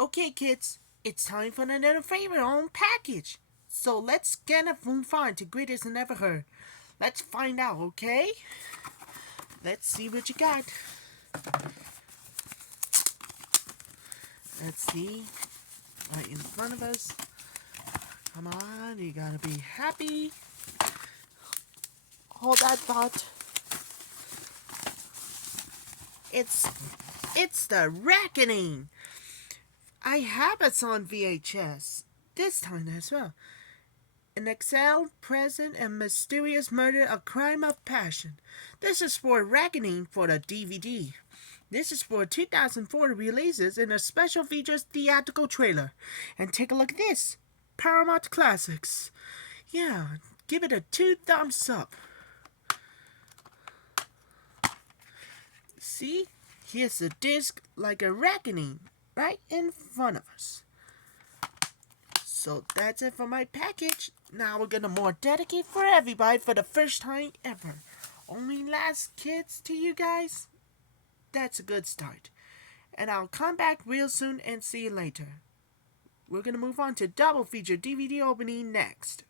Okay, kids, it's time for another favorite home package. So let's get a move on to Greatest Never Heard. Let's find out, okay? Let's see what you got. Let's see. Right in front of us. Come on, you gotta be happy. Hold that thought. It's the Reckoning. I have it on VHS. This time as well. An exiled, present, and mysterious murder, a crime of passion. This is for Reckoning for the DVD. This is for 2004 releases in a special features theatrical trailer. And take a look at this. Paramount Classics. Yeah, give it a 2 thumbs up. See? Here's the disc like a Reckoning right in front of us. So that's it for my package. Now we're gonna more dedicate for everybody for the first time ever. Only last kids to you guys. That's a good start. And I'll come back real soon and see you later. We're gonna move on to double feature DVD opening next.